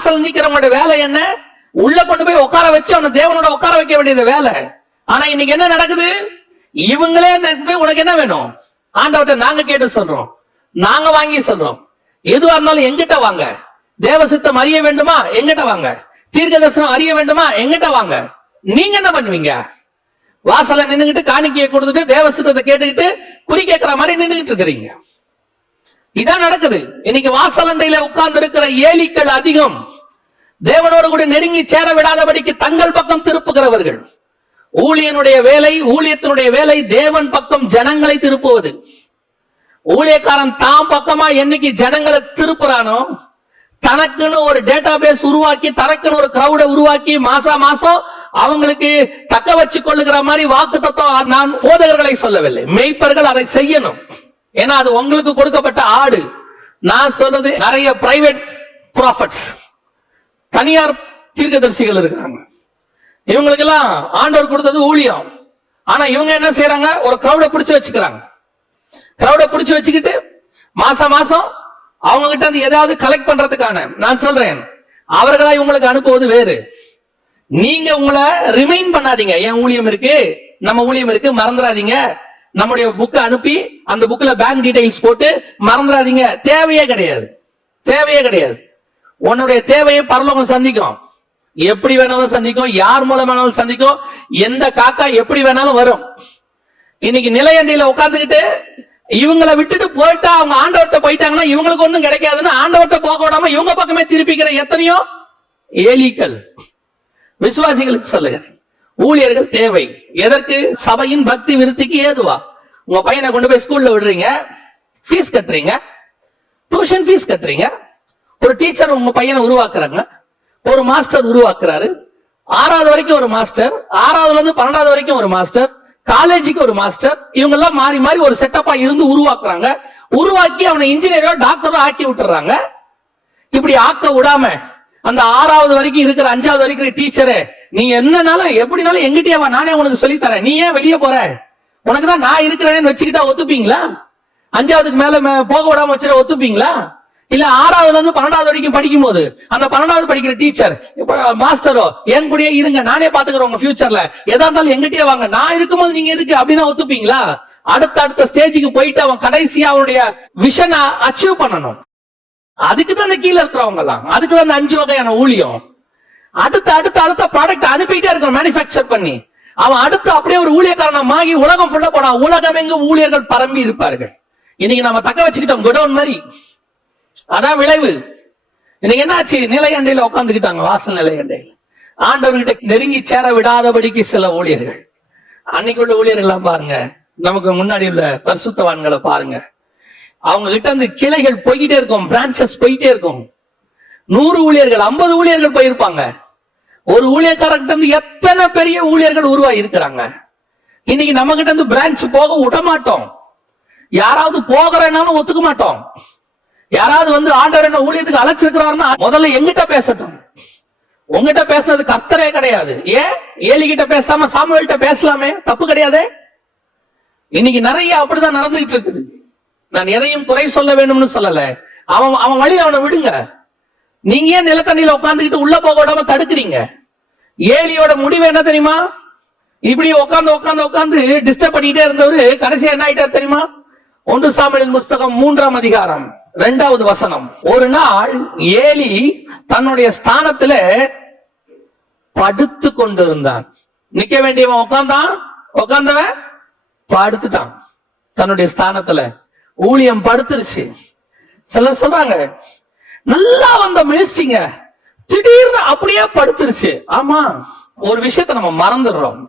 வாசல் நிக்கிறவங்களோட வேலை என்ன? உள்ள கொண்டு போய் உட்கார வச்சு அவனை தேவனோட உட்கார வைக்க வேண்டியது வேலை. ஆனா இன்னைக்கு என்ன நடக்குது? இவங்களே உனக்கு என்ன வேணும்? ஆண்டவர்கிட்ட நாங்க கேட்டு சொல்றோம், நாங்க வாங்கி சொல்றோம். எதுவா இருந்தாலும் எங்கிட்ட வாங்க. தேவ சித்தம் அறிய வேண்டுமா? எங்கிட்ட வாங்க. தீர்க்க தரிசனம் அறிய வேண்டுமா? எங்கிட்ட வாங்க. நீங்க என்ன பண்ணுவீங்க? வாசல நின்னுகிட்டு காணிக்கையை கொடுத்துட்டு தேவ சித்தத்தை கேட்டுக்கிட்டு குறி கேட்கிற மாதிரி நின்றுகிட்டு இருக்கிறீங்க. இதான் நடக்குது. இன்னைக்கு வாசலண்டையில உட்கார்ந்து இருக்கிற ஏலிக்கள் அதிகம். தேவனோடு கூட நெருங்கி சேர விடாதபடிக்கு தங்கள் பக்கம் திருப்புகிறவர்கள். ஊழியனுடைய வேலை, ஊழியத்தினுடைய வேலை தேவன் பக்கம் ஜனங்களை திருப்புவது. ஊழியக்காரன் தாம் பக்கமா என்னைக்கு ஜனங்களை திருப்புறானோ, தனக்குன்னு ஒரு டேட்டா பேஸ் உருவாக்கி, தனக்குன்னு ஒரு கிரௌட உருவாக்கி, மாசம் அவங்களுக்கு தக்க வச்சு கொள்ளுகிற மாதிரி வாக்கு தத்துவம். நான் போதகர்களை சொல்லவில்லை, மெய்ப்பர்கள் அதை செய்யணும். ஏன்னா அது உங்களுக்கு கொடுக்கப்பட்ட ஆடு. நான் சொல்றது நிறைய பிரைவேட் ப்ராஃபிட்ஸ், தனியார் தீர்க்கதரிசிகள் இருக்கிறாங்க. இவங்களுக்கு எல்லாம் ஆண்டவர் கொடுத்தது ஊழியம். ஆனா இவங்க என்ன செய்யறாங்க? ஒரு கிரௌட பிடிச்சு வச்சுக்கிறாங்க. கிரௌட பிடிச்சு வச்சுக்கிட்டு மாசம் அவங்க கிட்ட இருந்து ஏதாவது கலெக்ட் பண்றதுக்கான, நான் சொல்றேன், அவர்களா இவங்களுக்கு அனுப்புவது வேறு. நீங்க உங்களை ரிமைண்ட் பண்ணாதீங்க. என் ஊழியம் இருக்கு, நம்ம ஊழியம் இருக்கு, மறந்துடாதீங்க. நம்முடைய புக்கை அனுப்பி அந்த புக்ல பேங்க் டீடைல்ஸ் போட்டு மறந்துடாதீங்க. தேவையே கிடையாது, தேவையே கிடையாது. உன்னுடைய தேவையை பரலோகம் சந்திக்கும். எப்படி வேணாலும் சந்திக்கும், யார் மூலமானாலும் சந்திக்கும். எந்த காக்கா எப்படி வேணாலும் வரும். இன்னைக்கு நிலையண்டியில உட்கார்ந்துக்கிட்டு இவங்களை விட்டுட்டு போயிட்டா, அவங்க ஆண்டவர்கிட்ட போயிட்டாங்கன்னா இவங்களுக்கு ஒண்ணும் கிடைக்காதுன்னு ஆண்டவர்கிட்ட போக விடாம இவங்க பக்கமே திருப்பிக்கிற எத்தனையோ ஏலிக்கள். விசுவாசிகளுக்கு சொல்லுகிறேன், ஊழியர்கள் தேவை. எதற்கு? சபையின் பக்தி விருத்திக்கு ஏதுவா. உங்க பையனை கொண்டு போய் ஸ்கூல்ல விடுறீங்க, ஃபீஸ் கட்டுறீங்க, டியூஷன் ஃபீஸ் கட்டுறீங்க. ஒரு டீச்சர் உங்க பையனை உருவாக்குறாங்க, ஒரு மாஸ்டர் உருவாக்குறாரு. 6வது வரைக்கும் ஒரு மாஸ்டர், 6வதுல இருந்து 12வது வரைக்கும் ஒரு மாஸ்டர், காலேஜுக்கு ஒரு மாஸ்டர். இவங்க எல்லாம் மாறி மாறி ஒரு செட்டப்பா இருந்து உருவாக்குறாங்க. உருவாக்கி அவனை இன்ஜினியரோ டாக்டரோ ஆக்கி விட்டுறாங்க. இப்படி ஆக்க விடாம அந்த 6வது வரைக்கும் இருக்கிற 5வது வரைக்கும் டீச்சரே, நீ என்னனாலும் எப்படினாலும் எங்கிட்டே வா, நானே உனக்கு சொல்லி தரேன், நீ ஏன் வெளியே போற, உனக்கு தான் நான் இருக்கிறேன்னு வச்சுக்கிட்டா ஒத்துப்பீங்களா? 5வதுக்கு மேல போக விடாம வச்சுட ஒத்துப்பீங்களா? இல்ல 6வதுல இருந்து 12வது வரைக்கும் படிக்கும் போது அந்த 12வது படிக்கிற டீச்சர் மாஸ்டரோ என் கூடயே இருங்க, நானே பாத்துக்கிறேன் உங்க ஃபியூச்சர்ல, எதா இருந்தாலும் எங்கிட்டே வாங்க, நான் இருக்கும்போது நீங்க எதுக்கு அப்படின்னா ஒத்துப்பீங்களா? அடுத்த ஸ்டேஜுக்கு போயிட்டு அவன் கடைசியா அவனுடைய விஷனை அச்சீவ் பண்ணணும். அதுக்கு தான் கீழே இருக்கிறவங்க எல்லாம், அதுக்கு தான் 5 வகையான ஊழியம். அடுத்த ப்ராடக்ட் அனுப்பிட்டே இருக்க மேனுஃபேக்சர் பண்ணி அவன் அடுத்து அப்படியே ஒரு ஊழியக்காரனமாகி உலகம் ஃபுல்லா போனா உலகம் எங்கும் ஊழியர்கள் பரம்பி இருப்பார்கள். இன்னைக்கு நம்ம தக்க வச்சுக்கிட்டோம் குடோன் மாதிரி. அதான் விளைவு. இன்னைக்கு என்ன ஆச்சு? நிலையண்டையில உட்காந்துக்கிட்டாங்க, வாசல் நிலையண்டையில. ஆண்டவர்கிட்ட நெருங்கி சேர விடாதபடிக்கு சில ஊழியர்கள். அன்னைக்கு உள்ள ஊழியர்கள் பாருங்க, நமக்கு முன்னாடி உள்ள பரிசுத்தவான்களை பாருங்க. அவங்க கிட்ட இருந்து கிளைகள் போய்கிட்டே இருக்கும், பிரான்சஸ் போயிட்டே இருக்கும். 100 ஊழியர்கள் 50 ஊழியர்கள் போயிருப்பாங்க. ஒரு ஊழியக்காரர்கிட்ட இருந்து எத்தனை பெரிய ஊழியர்கள் உருவாகி இருக்கிறாங்க. இன்னைக்கு நம்ம கிட்ட இருந்து பிரான்ச் போக விட மாட்டோம். யாராவது போகிறனாலும் ஒத்துக்க மாட்டோம். யாராவது வந்து ஆண்டவர் என்ன ஊழியத்துக்கு அழைச்சிருக்கிறாருன்னா முதல்ல எங்கிட்ட பேசட்டும். உங்ககிட்ட பேசுறது கர்த்தரே கிடையாது. ஏன் ஏலிகிட்ட பேசாம சாமுவேல்கிட்ட பேசலாமே, தப்பு கிடையாது. இன்னைக்கு நிறைய அப்படிதான் நடந்துகிட்டு இருக்குது. நான் எதையும் குறை சொல்ல வேண்டும்னு சொல்லல. அவன் வழியில அவனை விடுங்க. நீங்க ஏன் நிலத்தண்ணியில உட்காந்துக்கிட்டு உள்ள போக விடாம தடுக்கிறீங்க? ஏலியோட முடிவு என்ன தெரியுமா? இப்படி உட்காந்து டிஸ்டர்ப் பண்ணிட்டே இருந்தவரு கடைசியா என்ன ஆயிட்டார் தெரியுமா? 1 சாமுவேலின் புஸ்தகம் 3ஆம் அதிகாரம் 2வது வசனம். ஒரு நாள் ஏலி தன்னுடைய ஸ்தானத்துல படுத்து கொண்டிருந்தான். நிக்க வேண்டியவன் உட்கார்ந்தவன் படுத்துட்டான் தன்னுடைய ஸ்தானத்துல. ஊழியம் படுத்துருச்சு. சிலர் சொல்றாங்க நல்லா வந்த மினிஸ்ட்ரிங்க திடீர்னு அப்படியே படுத்துருச்சு. ஆமா, ஒரு விஷயத்தை நம்ம மறந்துடுறோம்.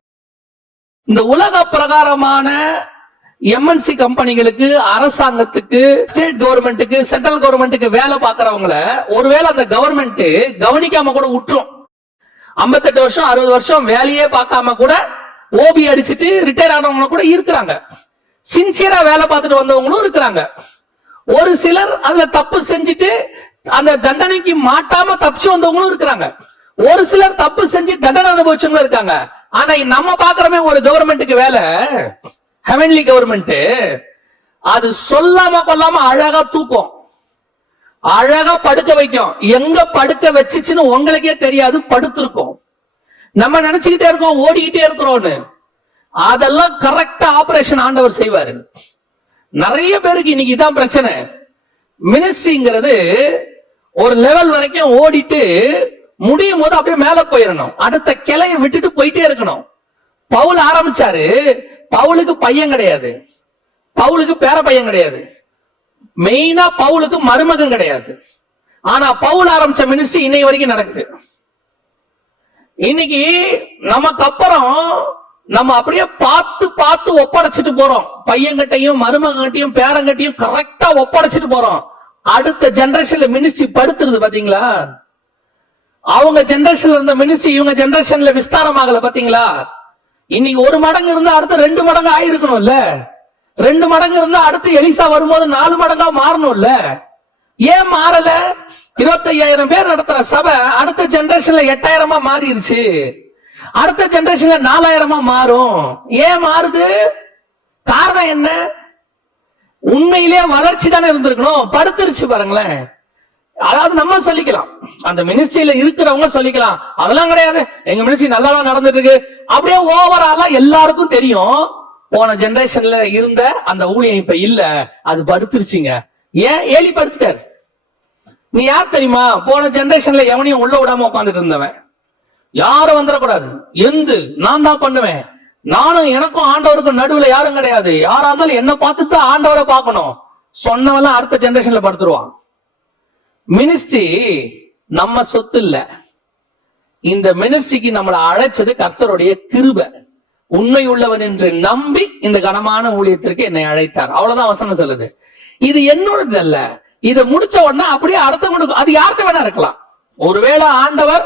இந்த உலக பிரகாரமான எம்என்சி கம்பெனிகளுக்கு, அரசாங்கத்துக்கு, ஸ்டேட் கவர்மெண்ட்டுக்கு, சென்ட்ரல் கவர்மெண்ட்டுக்கு வேலை பார்க்கறவங்கள ஒருவேளை அந்த கவர்மெண்ட் கவனிக்காம கூட விட்டுரும். 58 வருஷம் 60 வருஷம் வேலையே பார்க்காம கூட ஓபி அடிச்சுட்டு ரிட்டையர் ஆனவங்க கூட இருக்கிறாங்க. சின்சியரா வேலை பார்த்துட்டு வந்தவங்களும் இருக்கிறாங்க. ஒரு சிலர் அதுல தப்பு செஞ்சுட்டு அந்த தண்டனைக்கு மாட்டாம தப்பிச்சு வந்தவங்களும் இருக்கிறாங்க. ஒரு சிலர் தப்பு செஞ்சு தண்டனை அனுபவிச்சவங்களும் இருக்காங்க. ஆனா நம்ம பாக்குறமே ஒரு கவர்மெண்ட்டுக்கு வேலை, ஹெவன்லி கவர்மெண்ட், அது சொல்லாம கொல்லாம அழகா தூக்கும். அழகா படுக்க வைக்கும். எங்க படுக்க வச்சுச்சுன்னு உங்களுக்கே தெரியாது, படுத்திருக்கும். நம்ம நினைச்சுக்கிட்டே இருக்கோம் ஓடிக்கிட்டே இருக்கிறோம்னு. அதெல்லாம் கரெக்டா ஆபரேஷன் ஆண்டவர் செய்வாரு. நிறைய பேருக்கு இன்னைக்கு இதான் பிரச்சனை. மினிஸ்ட்ரிங்கிறது ஒரு லெவல் வரைக்கும் ஓடிட்டு முடியும் போது அப்படியே மேல போயிடணும், அடுத்த கிளையை விட்டுட்டு போயிட்டே இருக்கணும். பவுல் ஆரம்பிச்சாரு, பவுலுக்கு பையன் கிடையாது, பவுலுக்கு பேர பையன் கிடையாது, மெயினா பவுலுக்கு மருமகன் கிடையாது. ஆனா பவுல் ஆரம்பிச்ச மினிஸ்ட்ரி இன்னை வரைக்கும் நடக்குது. இன்னைக்கு நமக்கு அப்புறம் நம்ம அப்படியே பார்த்து பார்த்து ஒப்படைச்சிட்டு போறோம். பையன்கிட்டையும் மருமகன்கிட்டையும் பேரங்கிட்டையும் கரெக்டா ஒப்படைச்சிட்டு போறோம். அடுத்த ஜெனரேஷன்ல மினிஸ்ட்ரி படுத்துறது பாத்தீங்களா? அவங்க ஜெனரேஷன்ல இருந்த மினிஸ்ட்ரி இவங்க ஜெனரேஷன்ல விஸ்தாரமாகல பாத்தீங்களா? இன்னைக்கு 1 மடங்கு இருந்தா அடுத்து 2 மடங்கு ஆயிருக்கணும்ல. 2 மடங்கு இருந்தா அடுத்து எலிசா வரும்போது 4 மடங்கா மாறணும்ல. ஏன் மாறல? 25,000 பேர் நடத்துற சபை அடுத்த ஜெனரேஷன்ல 8,000 மாறிடுச்சு. அடுத்த ஜெனரேஷன்ல 4,000 மாறும். ஏன் மாறுது? காரணம் என்ன? உண்மையிலேயே வளர்ச்சி தானே இருந்திருக்கணும், படுத்துருச்சு பாருங்களேன். அதாவது நம்ம சொல்லிக்கலாம், அந்த மினிஸ்ட்ரியில இருக்கிறவங்க சொல்லிக்கலாம், அதெல்லாம் கிடையாது, எங்க மினிஸ்ட்ரி நல்லா தான் நடந்துட்டு இருக்கு. அப்படியே ஓவராலா எல்லாருக்கும் தெரியும், போன ஜெனரேஷன்ல இருந்த அந்த ஊழியம் இப்ப இல்ல, அது படுத்துருச்சுங்க. ஏன்? ஏலி படுத்துட்டாரு. நீ யார் தெரியுமா? போன ஜெனரேஷன்ல எவனையும் உள்ள விடாம உட்காந்துட்டு இருந்தவன். யாரும் வந்துடக்கூடாது, எந்து நான் தான் பண்ணுவேன், நானும் எனக்கும் ஆண்டவருக்கும் நடுவுல யாரும் கிடையாது, யாரா இருந்தாலும் என்ன பார்த்து தான் ஆண்டவரை பார்க்கணும் சொன்னவெல்லாம் அடுத்த ஜெனரேஷன்ல படுத்துருவான். மினிஸ்ட்ரி நம்ம சொத்து இல்ல. இந்த மினிஸ்ட்ரிக்கு நம்மளை அழைச்சது கர்த்தருடைய கிருபை. உண்மை உள்ளவன் என்று நம்பி இந்த கனமான ஊழியத்திற்கு என்னை அழைத்தார். அவ்வளவுதான் வசனம் சொல்லுது. இது என்னோடது அல்ல. இதை முடிச்ச உடனே அப்படியே அடுத்த அது யார்கிட்ட வேணா இருக்கலாம். ஒருவேளை ஆண்டவர்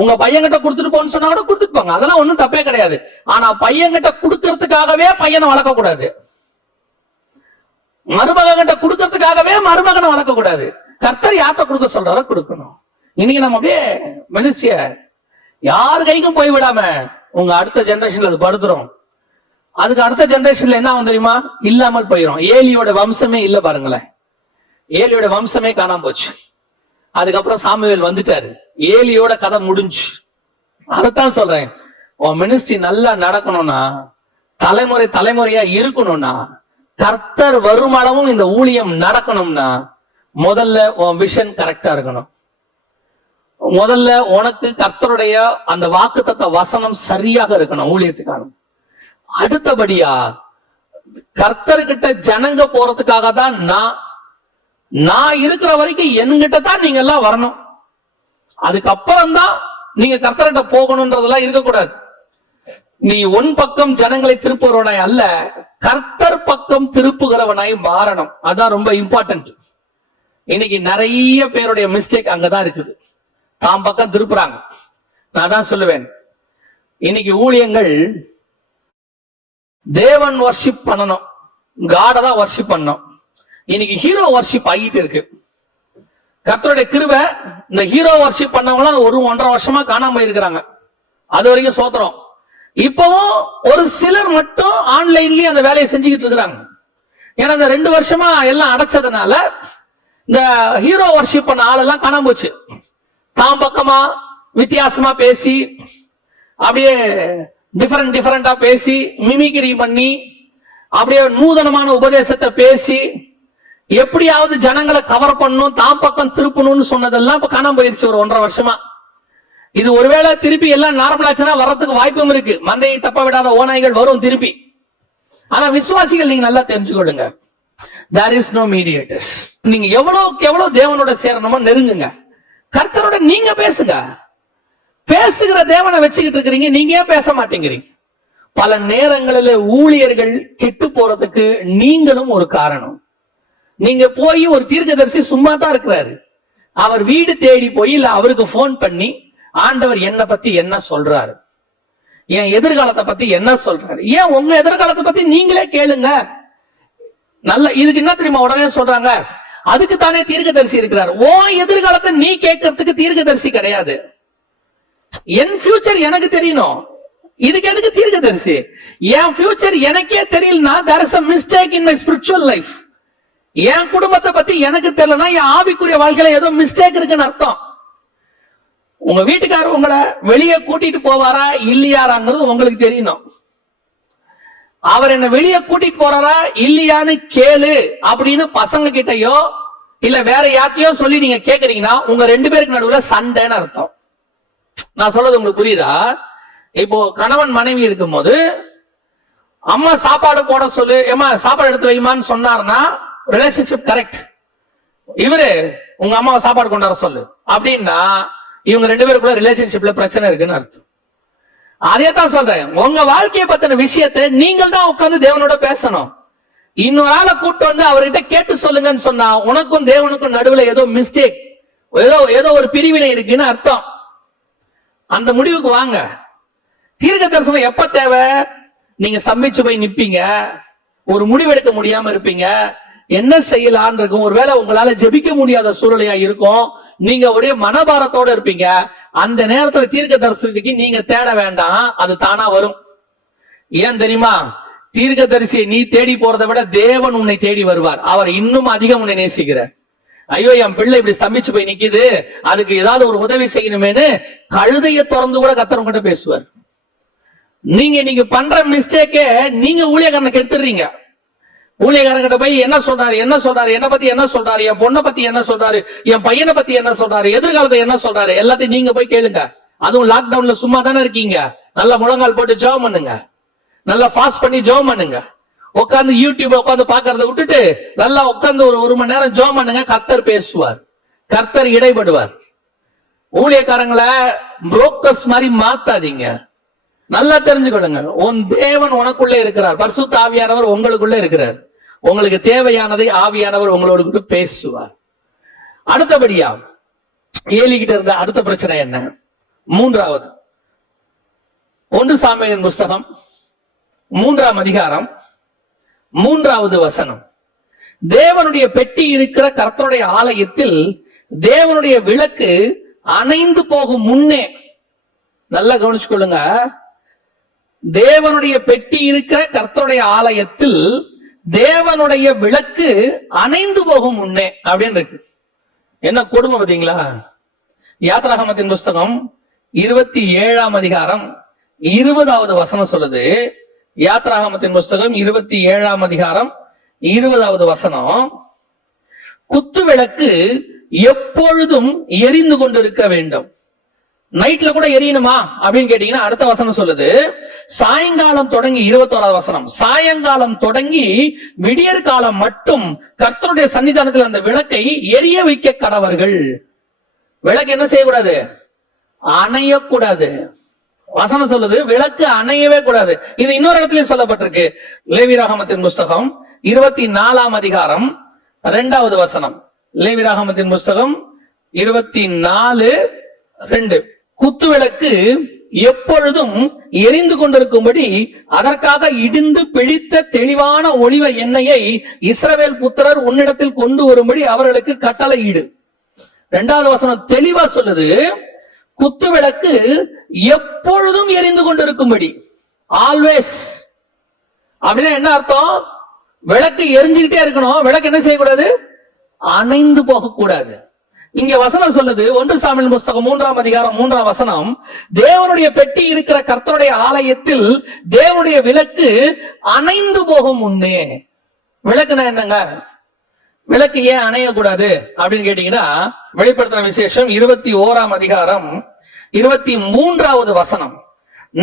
உங்க பையன்கிட்ட கொடுத்துட்டு போன்னு சொன்னா கூட கொடுத்துட்டு போங்க, அதெல்லாம் ஒண்ணும் தப்பே கிடையாது. ஆனா பையன்கிட்ட கொடுக்கறதுக்காகவே பையனை வளர்க்க கூடாது, மருமகன்கிட்ட கொடுக்கறதுக்காகவே மருமகனை வளர்க்க கூடாது. கர்த்தர் யார்கிட்ட கொடுக்க சொல்றாரோ கொடுக்கணும். இன்னைக்கு நம்ம அப்படியே மினிஸ்ட்ரிய யாரு கைக்கும் போய் விடாம உங்க அடுத்த ஜெனரேஷன்ல அது படுத்துறோம். அதுக்கு அடுத்த ஜெனரேஷன்ல என்ன ஆகும் தெரியுமா? இல்லாமல் போயிடும். ஏலியோட வம்சமே இல்ல பாருங்களேன், ஏலியோட வம்சமே காணாம போச்சு. அதுக்கப்புறம் சாமுவேல் வந்துட்டாரு, ஏலியோட கதை முடிஞ்சு. அதைத்தான் சொல்றேன், உன் மினிஸ்ட்ரி நல்லா நடக்கணும்னா, தலைமுறை தலைமுறையா இருக்கணும்னா, கர்த்தர் வருமானமும் இந்த ஊழியம் நடக்கணும்னா, முதல்ல உன் விஷன் கரெக்டா இருக்கணும். முதல்ல உனக்கு கர்த்தருடைய அந்த வாக்குத்தத்த வசனம் சரியாக இருக்கணும் ஊழியத்துக்கான. அடுத்தபடியா கர்த்தர்கிட்ட ஜனங்க போறதுக்காக தான் நான் இருக்கிற வரைக்கும் என்கிட்ட தான் நீங்க எல்லாம் வரணும். அதுக்கப்புறம் தான் நீங்க கர்த்தர்கிட்ட போகணும்ன்றதெல்லாம் இருக்கக்கூடாது. நீ உன் பக்கம் ஜனங்களை திருப்புகிறவனாய் அல்ல, கர்த்தர் பக்கம் திருப்புகிறவனாய் மாறணும். அதான் ரொம்ப இம்பார்ட்டன்ட். இன்னைக்கு நிறைய பேருடைய மிஸ்டேக் அங்கதான் இருக்குது, தாம் பக்கம் திருப்புறாங்க. நான் தான் சொல்லுவேன், இன்னைக்கு ஊழியங்கள் தேவன் வர்ஷிப் பண்ணணும், காட தான் வர்ஷிப் பண்ணணும். இன்னைக்கு ஹீரோ வர்ஷிப் ஆகிட்டு இருக்கு. கர்த்தருடைய கிருபை, இந்த ஹீரோ வர்ஷிப் பண்ணவங்களாம் 1.5 வருஷமா காணாம போயிருக்கிறாங்க. அது வரைக்கும் சோத்திரம். இப்பவும் ஒரு சிலர் மட்டும் ஆன்லைன்லயே அந்த வேலையை செஞ்சுக்கிட்டு இருக்கிறாங்க. ஏன்னா இந்த 2 வருஷமா எல்லாம் அடைச்சதுனால இந்த ஹீரோ வர்ஷிப் பண்ண ஆளெல்லாம் காணாம போச்சு. தாம் பக்கமா வித்தியாசமா பேசி, அப்படியே டிஃபரெண்டா பேசி, மிமிக்ரி பண்ணி, அப்படியே நூதனமான உபதேசத்தை பேசி, எப்படியாவது ஜனங்களை கவர் பண்ணணும், தாம் பக்கம் திருப்பணும்னு சொன்னதெல்லாம் இப்ப காணாம போயிருச்சு ஒரு 1.5 வருஷமா. இது ஒருவேளை திருப்பி எல்லாம் நார்மல் ஆச்சுன்னா வர்றதுக்கு வாய்ப்பும் இருக்கு. மந்தையை தப்ப விடாத ஓநாய்கள் வரும் திருப்பி. ஆனா விசுவாசிகள் நீங்க நல்லா தெரிஞ்சுக்கொள்ளுங்க, there is no mediators. நீங்க எவ்வளவுக்கு எவ்வளவு தேவனோட சேரணுமோ நெருங்குங்க. கர்த்தரோட நீங்க பேசுங்க. பேசுகிற தேவனை வச்சுக்கிட்டு இருக்கிறீங்க, நீங்க ஏன் பேச மாட்டேங்கிறீங்க? பல நேரங்களில் ஊழியர்கள் கெட்டு போறதுக்கு நீங்களும் ஒரு காரணம். நீங்க போய் ஒரு தீர்க்கதரிசி சும்மா தான் இருக்கிறாரு, அவர் வீடு தேடி போய் இல்ல அவருக்கு போன் பண்ணி, ஆண்டவர் என்ன பத்தி என்ன சொல்றாரு, என் எதிர்காலத்தை பத்தி என்ன சொல்றாரு, ஏன் உங்க எதிர்காலத்தை பத்தி நீங்களே கேளுங்க. நல்ல இதுக்கு என்ன தெரியுமா உடனே சொல்றாங்க, அதுக்கு தானே தீர்க்கதரிசி இருக்கிறார். ஓ எதிர்காலத்தை நீ கேட்கறதுக்கு தீர்க்கதரிசி கிடையாது. என் ஃபியூச்சர் எனக்கு தெரியணும், இதுக்கு எதுக்கு தீர்க்கதரிசி? என் ஃபியூச்சர் எனக்கே தெரியலனா there is a mistake in my spiritual life. என் குடும்பத்தை பத்தி எனக்கு தெரியலன்னா என் ஆவிக்குரிய வாழ்க்கையில ஏதோ மிஸ்டேக் இருக்குன்னு அர்த்தம். உங்க வீட்டுக்காரர் உங்களை வெளியே கூட்டிட்டு போவாரா இல்லையாராங்கிறது உங்களுக்கு தெரியணும். அவர் என்ன வெளியே கூட்டிட்டு போறாரா இல்லையான்னு கேளு அப்படின்னு பசங்க கிட்டயோ இல்ல வேற யார்ட்டையோ சொல்லி நீங்க கேக்குறீங்கன்னா உங்க 2 பேருக்கு நடுவுல சண்டைன்னு அர்த்தம். நான் சொல்றது உங்களுக்கு புரியுதா? இப்போ கணவன் மனைவி இருக்கும் போது அம்மா சாப்பாடு போட சொல்லு, ஏமா சாப்பாடு எடுத்து வைமான்னு சொன்னார்னா ரிலேஷன்ஷிப் கரெக்ட். இவரு உங்க அம்மாவை சாப்பாடு கொண்டாட சொல்லு அப்படின்னா இவங்க 2 பேருக்குள்ள ரிலேஷன்ஷிப்ல பிரச்சனை இருக்குன்னு அர்த்தம். அதே தான் சொல்றேன், உங்க வாழ்க்கையை பத்தின விஷயத்தை நீங்கள் தான் உட்கார்ந்து தேவனோட பேசணும். இன்னொரு ஆளை கூட்டு வந்து அவர்கிட்ட கேட்டு சொல்லுங்கன்னு சொன்னா உனக்கும் தேவனுக்கும் நடுவுல ஏதோ மிஸ்டேக், ஏதோ ஒரு பிரிவினை இருக்குன்னு அர்த்தம். அந்த முடிவுக்கு வாங்க. தீர்க்க தரிசனம் எப்ப தேவை? நீங்க ஸ்தம்பிச்சு போய் நிப்பீங்க, ஒரு முடிவெடுக்க முடியாம இருப்பீங்க, என்ன செய்யலான் இருக்கும், ஒருவேளை உங்களால ஜெபிக்க முடியாத சூழ்நிலையா இருக்கும், நீங்க ஒரே மனபாரத்தோட இருப்பீங்க. அந்த நேரத்துல தீர்க்க தரிசனத்துக்கு நீங்க தேட வேண்டாம், அது தானா வரும். ஏன் தெரியுமா? தீர்க்க தரிசியை நீ தேடி போறதை விட தேவன் உன்னை தேடி வருவார். அவர் இன்னும் அதிகம் உன்னை நேசிக்கிறார். ஐயோ என் பிள்ளை இப்படி ஸ்தம்பிச்சு போய் நிக்குது, அதுக்கு ஏதாவது ஒரு உதவி செய்யணுமேனு கழுதையை திறந்து கூட கர்த்தர் உங்ககிட்ட பேசுவார். நீங்க பண்ற மிஸ்டேக்கே நீங்க ஊழியக்காரனை கெடுத்துறீங்க. ஊழியக்காரங்கிட்ட போய் என்ன சொல்றாரு என்ன பத்தி என்ன சொல்றாரு, என் பொண்ணை பத்தி என்ன சொல்றாரு, என் பையனை பத்தி என்ன சொல்றாரு, எதிர்காலத்தை என்ன சொல்றாரு, எல்லாத்தையும் நீங்க போய் கேளுங்க. அதுவும் லாக்டவுன்ல சும்மா தானே இருக்கீங்க, நல்லா முழங்கால் போட்டு ஜெபம் பண்ணுங்க, நல்லா ஃபாஸ்ட் பண்ணி ஜெபம் பண்ணுங்க. உட்காந்து யூடியூப் உட்காந்து பாக்குறத விட்டுட்டு நல்லா உட்காந்து ஒரு மணி நேரம் ஜெபம் பண்ணுங்க. கர்த்தர் பேசுவார், கர்த்தர் இடைப்படுவார். ஊழியக்காரங்களை புரோக்கர்ஸ் மாதிரி மாத்தாதீங்க. நல்லா தெரிஞ்சுக்கொள்ளுங்க, உன் தேவன் உனக்குள்ள இருக்கிறார், பரிசுத்த ஆவியானவர் உங்களுக்குள்ள இருக்கிறார். உங்களுக்கு தேவையானதை ஆவியானவர் உங்களோடு பேசுவார். அடுத்தபடியா ஏலிகிட்ட இருந்த அடுத்த பிரச்சனை என்ன? 3வது 1 சாமுவேலின் புஸ்தகம் 3ஆம் அதிகாரம் 3வது வசனம். தேவனுடைய பெட்டி இருக்கிற கர்த்தருடைய ஆலயத்தில் தேவனுடைய விளக்கு அணைந்து போகும் முன்னே, நல்லா கவனிச்சுக்கொள்ளுங்க, தேவனுடைய பெட்டி இருக்கிற கர்த்தருடைய ஆலயத்தில் தேவனுடைய விளக்கு அணைந்து போகும் முன்னே அப்படின்னு இருக்கு. என்ன கொடுமை பாத்தீங்களா? யாத்ராகமத்தின் புஸ்தகம் 27ஆம் அதிகாரம் 20வது வசனம் சொல்லுது. யாத்ராகமத்தின் புஸ்தகம் 27ஆம் அதிகாரம் 20வது வசனம், குத்து விளக்கு எப்பொழுதும் எரிந்து கொண்டிருக்க வேண்டும். நைட்ல கூட எரியணுமா அப்படின்னு கேட்டீங்கன்னா அடுத்த வசனம் சொல்லுது, சாயங்காலம் தொடங்கி 21வது வசனம், சாயங்காலம் தொடங்கி விடியற் காலம் மட்டும் கர்த்தருடைய சன்னிதானத்தில் அந்த விளக்கை எரிய வைக்க கடவர்கள். விளக்கு என்ன செய்யக்கூடாது? அணையக்கூடாது. வசனம் சொல்லுது விளக்கு அணையவே கூடாது. இது இன்னொரு இடத்துலயும் சொல்லப்பட்டிருக்கு. லேவியராகமத்தின் புஸ்தகம் 24ஆம் அதிகாரம் 2வது வசனம். லேவியராகமத்தின் புஸ்தகம் 24:2, குத்து விளக்கு எப்பொழுதும் எரிந்து கொண்டிருக்கும்படி அதற்காக இடிந்து பிழித்த தெளிவான ஒளிவ எண்ணெயை இஸ்ரவேல் புத்திரர் உன்னிடத்தில் கொண்டு வரும்படி அவர்களுக்கு கட்டளையிடு. 2வது வசனம் தெளிவா சொல்லுது, குத்து விளக்கு எப்பொழுதும் எரிந்து கொண்டிருக்கும்படி, ஆல்வேஸ். அப்படின்னா என்ன அர்த்தம்? விளக்கு எரிஞ்சுக்கிட்டே இருக்கணும். விளக்கு என்ன செய்யக்கூடாது? அணைந்து போக கூடாது. இங்க வசனம் சொல்லுது, 1 சாமுவேல் புஸ்தகம் 3ஆம் அதிகாரம் 3ஆம் வசனம், தேவனுடைய பெட்டி இருக்கிற கர்த்தருடைய ஆலயத்தில் தேவனுடைய விளக்கு அணைந்து போகும் முன்னே. விளக்குனா என்னங்க? விளக்கு ஏன் அணையக்கூடாது அப்படின்னு கேட்டீங்கன்னா, வெளிப்படுத்தின விசேஷம் 21ஆம் அதிகாரம் 23வது வசனம்,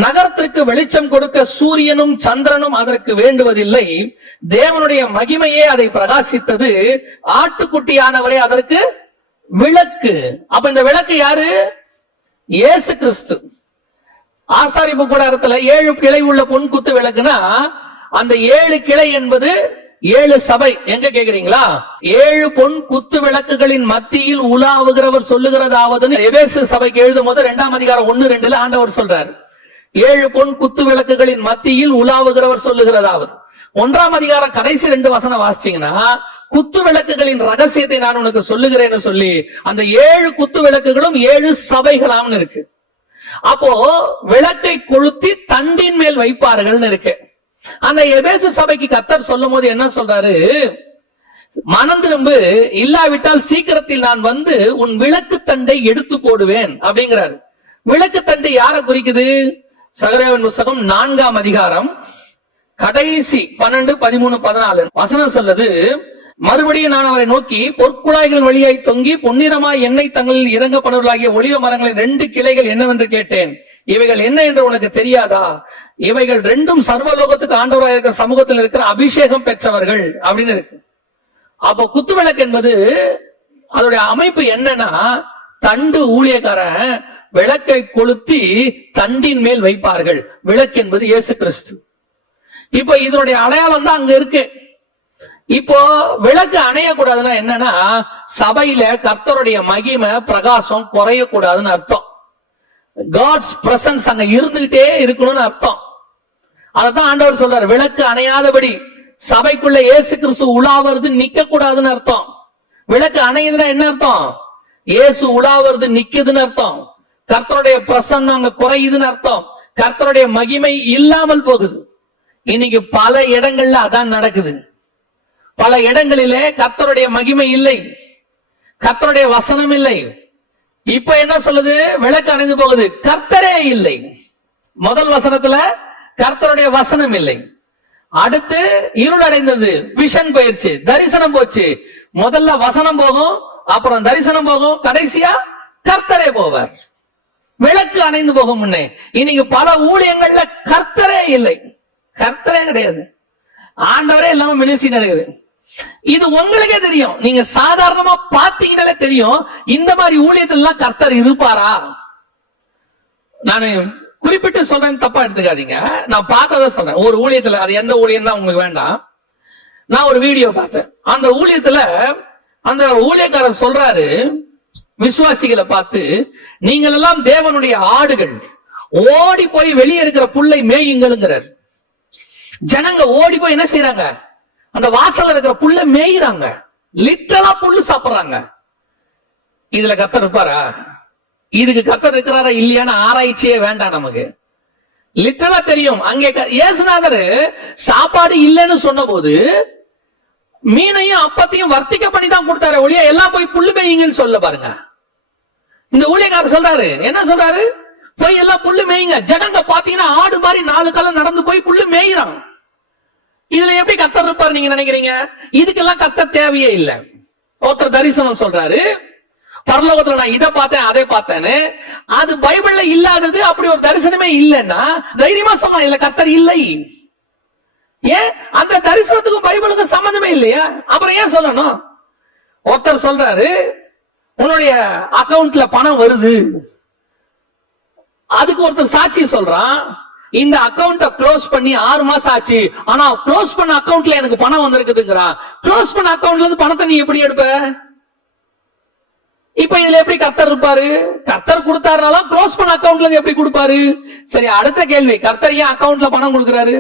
நகரத்திற்கு வெளிச்சம் கொடுக்க சூரியனும் சந்திரனும் அதற்கு வேண்டுவதில்லை, தேவனுடைய மகிமையே அதை பிரகாசித்தது, ஆட்டுக்குட்டியானவரே அதற்கு விளக்கு. அப்ப இந்த விளக்கு யாரு? இயேசு கிறிஸ்து. ஆசாரிப்பு கூடாரத்துல 7 கிளை உள்ள பொன் குத்து விளக்குனா அந்த 7 கிளை என்பது 7 சபை. எங்க கேக்குறீங்களா? 7 பொன் குத்து விளக்குகளின் மத்தியில் உலாவுகிறவர் சொல்லுகிறதாவது எபேசு சபைக்கு எழுதும் போது 2ஆம் அதிகாரம் 1-2 ஆண்டவர் சொல்றாரு, 7 பொன் குத்து விளக்குகளின் மத்தியில் உலாவுகிறவர் சொல்லுகிறதாவது. 1ஆம் அதிகாரம் கடைசி 2 வசனம் வாசிச்சீங்கன்னா, குத்து விளக்குகளின் ரகசியத்தை நான் உனக்கு சொல்லுகிறேன்னு சொல்லி அந்த 7 குத்து விளக்குகளும் 7 சபைகளாம்னு இருக்கு. அப்போ விளக்கை கொளுத்தி தண்டின் மேல் வைப்பார்கள்னு இருக்கு. அந்த எபேசு சபைக்கு கர்த்தர் சொல்லும் போது என்ன சொல்றாரு? மனம் திரும்பு, இல்லாவிட்டால் சீக்கிரத்தில் நான் வந்து உன் விளக்கு தண்டை எடுத்து போடுவேன் அப்படிங்கிறாரு. விளக்கு தண்டை யாரை குறிக்குது? சகரியாவின் புஸ்தகம் 4ஆம் அதிகாரம் கடைசி 12, 13, 14 வசனம் சொல்லுது, மறுபடியும் நான் அவரை நோக்கி, பொற்குழாய்கள் வழியாய் தொங்கி பொன்னிறமாய் எண்ணெய் தங்களில் இறங்கப்படுவர்களாகிய ஒலிவ மரங்களின் 2 கிளைகள் என்னவென்று கேட்டேன். இவைகள் என்ன என்று உனக்கு தெரியாதா? இவைகள் 2ம் சர்வலோகத்துக்கு ஆண்டவராக இருக்கிற சமூகத்தில் இருக்கிற அபிஷேகம் பெற்றவர்கள் அப்படின்னு இருக்கு. அப்போ குத்துவிளக்கு என்பது அதோடைய அமைப்பு என்னன்னா, தண்டு ஊழியக்காரன் விளக்கை கொளுத்தி தண்டின் மேல் வைப்பார்கள். விளக்கு என்பது இயேசு கிறிஸ்து. இப்போ இதனுடைய அடையாளம் தான் அங்க இருக்கு. இப்போ விளக்கு அணையக்கூடாதுன்னா என்னன்னா, சபையில கர்த்தருடைய மகிமை பிரகாசம் குறையக்கூடாதுன்னு அர்த்தம். காட்ஸ் பிரசன்ஸ் அங்க இருந்துகிட்டே இருக்கணும்னு அர்த்தம். அதத்தான் ஆண்டவர் சொல்றாரு, விளக்கு அணையாதபடி சபைக்குள்ள இயேசு கிறிஸ்து உலாவது நிக்க கூடாதுன்னு அர்த்தம். விளக்கு அணையுதுன்னா என்ன அர்த்தம்? இயேசு உலாவது நிக்குதுன்னு அர்த்தம். கர்த்தருடைய பிரசன்னம் அங்க குறையுதுன்னு அர்த்தம். கர்த்தருடைய மகிமை இல்லாமல் போகுது. இன்னைக்கு பல இடங்கள்ல அதான் நடக்குது. பல இடங்களிலே கர்த்தருடைய மகிமை இல்லை, கர்த்தருடைய வசனம் இல்லை. இப்ப என்ன சொல்லுது? விளக்கு அணைந்து போகுது, கர்த்தரே இல்லை. முதல் வசனத்துல கர்த்தருடைய வசனம் இல்லை. அடுத்து இருள் அடைந்தது, விஷன் போயிருச்சு, தரிசனம் போச்சு. முதல்ல வசனம் போகும், அப்புறம் தரிசனம் போகும், கடைசியா கர்த்தரே போவார். விளக்கு அணைந்து போகும் முன்னே. இன்னைக்கு பல ஊழியங்கள்ல கர்த்தரே இல்லை, கர்த்தரே கிடையாது, ஆண்டவரே இல்லாம மினிஸ்ட்ரி நடக்குது. இது உங்களுக்கே தெரியும், நீங்க சாதாரணமா பாத்தீங்கன்னாலே தெரியும், இந்த மாதிரி ஊழியத்துல கர்த்தர் இருப்பாரா? நானு குறிப்பிட்டு சொல்றேன், தப்பா எடுத்துக்காதீங்க. நான் பார்த்ததை சொல்றேன். ஒரு ஊழியத்துல, அது எந்த ஊழியம் தான் உங்களுக்கு வேண்டாம், நான் ஒரு வீடியோ பார்த்தேன். அந்த ஊழியத்துல அந்த ஊழியக்காரர் சொல்றாரு, விசுவாசிகளை பார்த்து, நீங்கள் எல்லாம் தேவனுடைய ஆடுகள், ஓடி போய் வெளியே இருக்கிற புல்லை மேயுங்கிறார். ஜனங்க ஓடி போய் என்ன செய்யறாங்க? அந்த வாசல்ல இருக்கிற புல்ல மேயிறாங்க, லிட்டரலா புல்லு சாப்பிடுறாங்க. இதுல கர்த்தர் இருப்பாரா? இதுக்கு கர்த்தர் இருக்கிறாரா இல்லையான்னு ஆராய்ச்சியே வேண்டாம் நமக்கு. லிட்டரலா தெரியும். அங்கே இயேசுநாதர் சாப்பாடு இல்லைன்னு சொன்ன போது மீனையும் அப்பத்தையும் வர்த்திக்க பண்ணி தான் கொடுத்தாரு ஒழிய எல்லாம் போய் புல்லு மேயுங்கன்னு சொல்ல பாருங்க. இந்த ஊழியக்காரர் சொல்றாரு, என்ன சொல்றாரு? போய் எல்லாம் புல்லு மேயுங்க. ஜனங்க பாத்தீங்கன்னா ஆடு மாதிரி 4 காலம் நடந்து போய் புல்லு மேயிறான். இதுல எப்படி கர்த்தர் இருப்பாரு நீங்க நினைக்கிறீங்க? இதுக்கெல்லாம் கர்த்தர் தேவையே இல்லை. ஒருத்தர் தரிசனம் சொல்றாரு, பரலோகத்துல நான் இதை பார்த்தேன் அதை பார்த்தேன்னு. அது பைபிள்ல இல்லாதது, அப்படி ஒரு தரிசனமே இல்லைன்னா தைரியமா சொன்னா இல்ல கர்த்தர் இல்லை. ஏன்? அந்த தரிசனத்துக்கும் பைபிளுக்கும் சம்பந்தமே இல்லையா? அப்புறம் ஏன் சொல்லணும்? ஒருத்தர் சொல்றாரு, உன்னுடைய அக்கவுண்ட்ல பணம் வருது. அதுக்கு ஒருத்தர் சாட்சி சொல்றான், இந்த அக்கவுண்ட க்ளோஸ் பண்ணி 6 மாசம் ஆச்சு, ஆனா க்ளோஸ் பண்ண அக்கவுண்ட்ல எனக்கு பணம் வந்திருக்குதுங்கிறான். க்ளோஸ் பண்ண அக்கவுண்ட்ல இருந்து பணத்தை நீ எப்படி எடுப்ப? இப்ப இதுல எப்படி கர்த்தர் இருப்பாரு? கர்த்தர் கொடுத்தாருனாலும் க்ளோஸ் பண்ண அக்கவுண்ட்ல இருந்து எப்படி கொடுப்பாரு? சரி, அடுத்த கேள்வி, கர்த்தர் ஏன் அக்கவுண்ட்ல பணம் கொடுக்கிறாரு?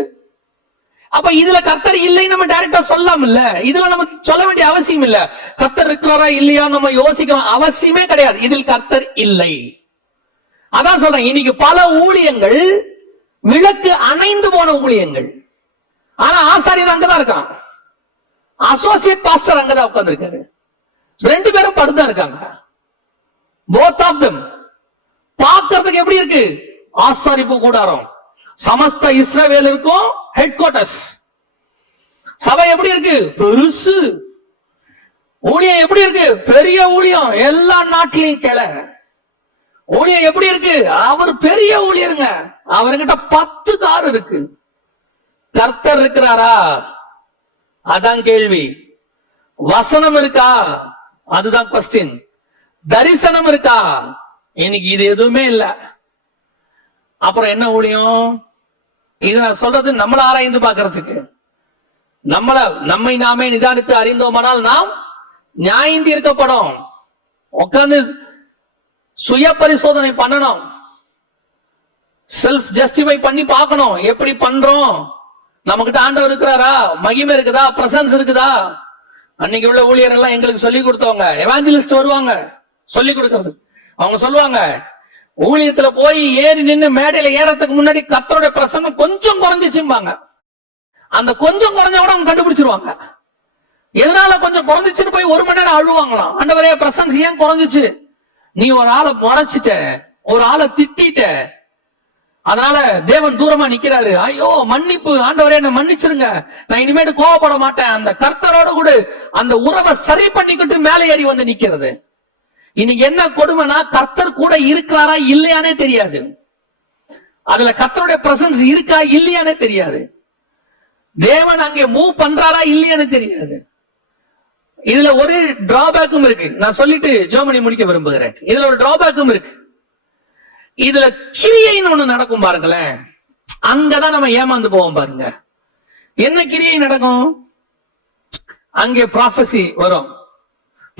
அப்ப இதுல கர்த்தர் இல்லை நம்ம டைரக்டா சொல்லலாம் இல்ல. இதுல நம்ம சொல்ல வேண்டிய அவசியம் இல்ல. கர்த்தர் இருக்கிறாரா இல்லையா நம்ம யோசிக்கணும் அவசியமே கிடையாது. இதில் கர்த்தர் இல்லை. அதான் சொல்றேன், இன்னைக்கு பல ஊழியங்கள் விளக்கு அணைந்து போன ஊழியங்கள். ஆனா ஆசாரியர் அங்கதான் இருக்கான், அசோசியேட் பாஸ்டர் அங்கதான் உட்கார்ந்து இருக்காரு, 2 பேரும் படுத்தா இருக்காங்க. both of them பார்க்கிறதுக்கு எப்படி இருக்கு? ஆசாரிப்பு கூடாரம், சமஸ்த இஸ்ரவேல் இருக்கும் ஹெட் குவார்டர்ஸ். சபை எப்படி இருக்கு? பெருசு. ஊழியம் எப்படி இருக்கு? பெரிய ஊழியம், எல்லா நாட்டிலையும் கிளை. ஊழியம் எப்படி இருக்கு? அவர் பெரிய ஊழியருங்க, அவர்கிட்ட 10 கார் இருக்கு. கர்த்தர் இருக்கிறாரா? அதான் கேள்வி. வசனம் இருக்கா? அதுதான் கொஸ்டின். தரிசனம் இருக்கா? இன்னைக்கு இது எதுவுமே இல்ல. அப்புறம் என்ன ஊழியம்? இது நான் சொல்றது நம்மள ஆராய்ந்து பார்க்கறதுக்கு. நம்மை நாமே நிதானித்து அறிந்தோமானால் நாம் நியாயம் தீர்க்கப்படும். உட்கார்ந்து சுய பரிசோதனை பண்ணணும், செல்ஃப் ஜஸ்டிஃபை பண்ணி பார்க்கணும். எப்படி பண்றோம்? நமக்கிட்ட ஆண்டவர் இருக்கிறாரா? மகிமை இருக்குதா? பிரசன்ஸ் இருக்குதா? அன்னைக்கு உள்ள ஊழியர் எல்லாம் எங்களுக்கு சொல்லி கொடுத்தவங்க, எவாஞ்சலிஸ்ட் வருவாங்க சொல்லி கொடுக்கறது. அவங்க சொல்லுவாங்க, ஊழியத்துல போய் ஏறி நின்று மேடையில ஏறதுக்கு முன்னாடி கர்த்தருடைய பிரசன்னம் கொஞ்சம் குறைஞ்சிச்சும்பாங்க. அந்த கொஞ்சம் குறைஞ்ச கூட அவங்க கண்டுபிடிச்சிருவாங்க. எதனால கொஞ்சம் குறைஞ்சிச்சுன்னு போய் 1 மணி நேரம் அழுவாங்களாம். ஆண்டவரே பிரசன்ஸ் ஏன் குறைஞ்சிச்சு? நீ ஒரு ஆளை முறைச்சிட்ட, ஒரு ஆளை திட்டிட்ட, அதனால தேவன் தூரமா நிக்கிறாரு. ஐயோ மன்னிப்பு ஆண்டவரே, என்ன மன்னிச்சிருங்க, நான் இனிமேட்டு கோவப்பட மாட்டேன். அந்த கர்த்தரோட கூட அந்த உறவை சரி பண்ணிக்கிட்டு மேலே ஏறி வந்து நிக்கிறது. இன்னைக்கு என்ன கொடுமைனா, கர்த்தர் கூட இருக்கிறாரா இல்லையானே தெரியாது. அதுல கர்த்தருடைய பிரசன்ஸ் இருக்கா இல்லையானே தெரியாது. தேவன் அங்கே மூவ் பண்றாரா இல்லையானே தெரியாது. இதுல ஒரு டிராபேக்கும் இருக்கு. நான் சொல்லிட்டு ஜெர்மனி முடிக்க விரும்புகிறேன். இதுல ஒரு டிராபேக்கும் இருக்கு. இதுல கிரியைன்னு ஒண்ணு நடக்கும் பாருங்களேன். அங்கதான் நம்ம ஏமாந்து போவோம் பாருங்க. என்ன கிரியை நடக்கும்? அங்கே ப்ராஃபசி வரும்.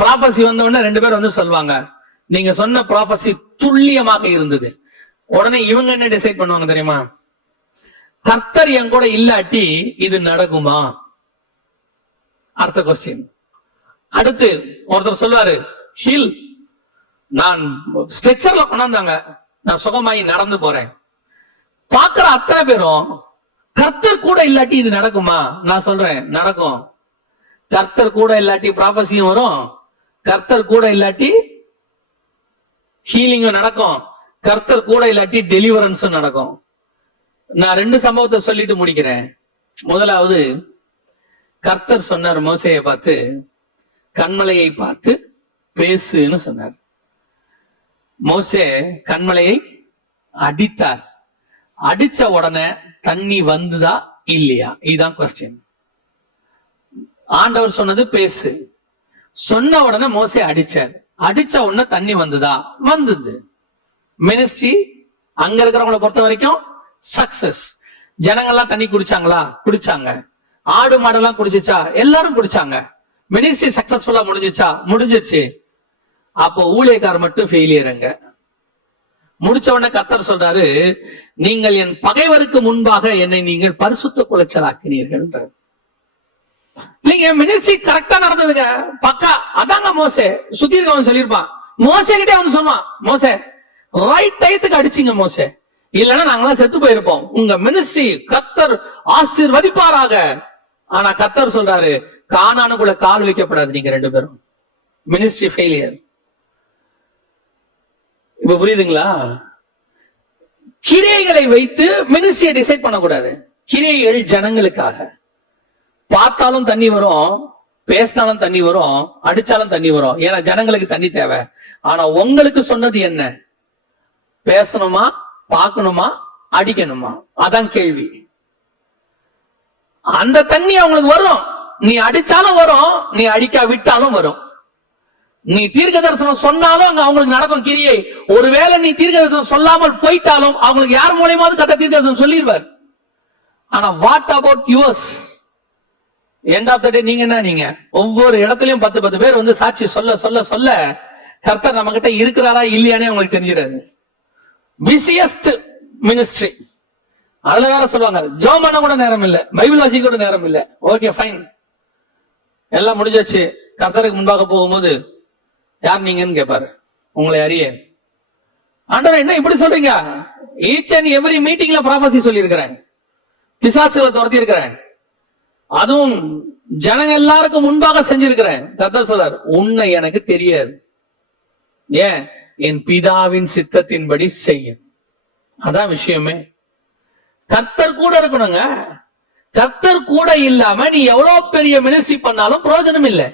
ப்ராஃபசி வந்த உடனே 2 பேர் வந்து சொல்வாங்க, நீங்க சொன்ன ப்ராஃபசி துல்லியமாக இருந்தது. உடனே இவங்க என்ன டிசைட் பண்ணுவாங்க தெரியுமா? கர்த்தர் என் கூட இல்லாட்டி இது நடக்குமா? அடுத்த கொஸ்டின். அடுத்து ஒருத்தர் சொல்லுவாரு, ஹீல், நான் ஸ்ட்ரெச்சர்ல கொண்டாந்தாங்க, நான் சுகமாயி நடந்து போறேன். பாக்குற அத்தனை பேரும் கர்த்தர் கூட இல்லாட்டி இது நடக்குமா? நான் சொல்றேன் நடக்கும். கர்த்தர் கூட இல்லாட்டி ப்ராஃபஸியும் வரும், கர்த்தர் கூட இல்லாட்டி ஹீலிங்கும் நடக்கும், கர்த்தர் கூட இல்லாட்டி டெலிவரன்ஸும் நடக்கும். நான் 2 சம்பவத்தை சொல்லிட்டு முடிக்கிறேன். முதலாவது, கர்த்தர் சொன்னார் மோசேயை பார்த்து, கண்மலையை பார்த்து பேசுன்னு சொன்னார். மோசே கண்மலையை அடித்தார். அடிச்ச உடனே தண்ணி வந்துதா இல்லையா? இதுதான் கொஸ்டின். ஆண்டவர் சொன்னது பேசு, சொன்ன உடனே மோசே அடிச்சார். அடிச்ச உடனே தண்ணி வந்துதா? வந்தது. மினிஸ்ட்ரி அங்க இருக்கிறவங்களை பொறுத்த வரைக்கும் சக்சஸ். ஜனங்கள்லாம் தண்ணி குடிச்சாங்களா? குடிச்சாங்க. ஆடு மாடெல்லாம் குடிச்சிச்சா? எல்லாரும் குடிச்சாங்க. மினிஸ்ட்ரி சக்சஸ்ஃபுல்லா முடிஞ்சிச்சா? முடிஞ்சிச்சு. அப்போ ஊழியக்காரர் மட்டும் ஃபெயிலியருங்க. முடிச்ச உடனே கர்த்தர் சொல்றாரு, நீங்கள் என் பகைவருக்கு முன்பாக என்னை நீங்கள் பரிசுத்த குலைச்சலாக்கினீர்கள். நீங்க மினிஸ்ட்ரி கரெக்டா நடந்ததுங்க, பக்கா. அதாங்க மோசே. சுத்தி இருக்கவன் சொல்லியிருப்பான், மோசே கிட்டே வந்து சொன்னான், மோசே ரைட் டயத்துக்கு அடிச்சிங்க மோசே, இல்லைன்னா நாங்களாம் செத்து போயிருப்போம். உங்க மினிஸ்ட்ரி கர்த்தர் ஆசீர்வதிப்பாராக. ஆனா கர்த்தர் சொல்றாரு, கானானுக்குள்ள கால் வைக்கப்படாது நீங்க 2 பேரும். Ministry failure. இப்ப புரியுதுங்களா? கிரியைகளை வைத்து மினிஸ்ட்ரியை டிசைட் பண்ணக்கூடாது. கிரியைகள் ஜனங்களுக்காக. பார்த்தாலும் தண்ணி வரும், பேசினாலும் தண்ணி வரும், அடிச்சாலும் தண்ணி வரும். ஏன்னா ஜனங்களுக்கு தண்ணி தேவை. ஆனா உங்களுக்கு சொன்னது என்ன? பேசணுமா, பார்க்கணுமா, அடிக்கணுமா? அதான் கேள்வி. அந்த தண்ணி அவங்களுக்கு வரும். நீ அடிச்சாலும் வரும், நீ அடிக்கா விட்டாலும் வரும். நீ தீர்க்க தரிசனம் சொன்னாலும் அங்க அவங்களுக்கு நடக்கும் கிரியை. ஒருவேளை நீ தீர்க்க தரிசனம் சொல்லாமல் போயிட்டாலும் அவங்களுக்கு யார் மூலமாவது கத்த தீர்க்க தரிசனம் சொல்லிடுவார். ஆனா what about yours? End of the day நீங்க என்ன? நீங்க ஒவ்வொரு இடத்துலயும் 10 பேர் வந்து சாட்சி சொல்ல சொல்ல சொல்ல கர்த்தர் நம்ம கிட்ட இருக்கிறாரா இல்லையானே உங்களுக்கு தெரிஞ்சிடாது. Busiest ministry. அதுல வேற சொல்லுவாங்க, ஜெபம் பண்ண கூட நேரம் இல்ல, பைபிள் வாசிக்க கூட நேரம் இல்ல. ஓகே ஃபைன், எல்லாம் முடிஞ்சாச்சு. கர்த்தருக்கு முன்பாக போகும்போது யார் நீங்கன்னு கேட்பாரு, உங்களை அறிய. ஆண்டவரே என்ன இப்படி சொல்றீங்க? ஈச் அண்ட் எவரி மீட்டிங்ல ப்ராபசி சொல்லி இருக்கிறேன், பிசாசுகளை துரத்தி இருக்கிறேன், அதுவும் ஜனங்க எல்லாருக்கும் முன்பாக செஞ்சிருக்கிறேன். கர்த்தர் சொல்றார், உன்னை எனக்கு தெரியாது. ஏன்? என் பிதாவின் சித்தத்தின்படி செய்ய. அதான் விஷயமே. கர்த்தர் கூட இருக்கணுங்க. கர்த்தர் கூட இல்லாம நீ எவ்வளவு பெரிய மினிஸ்ட்ரி பண்ணாலும் பிரயோஜனம் இல்லை.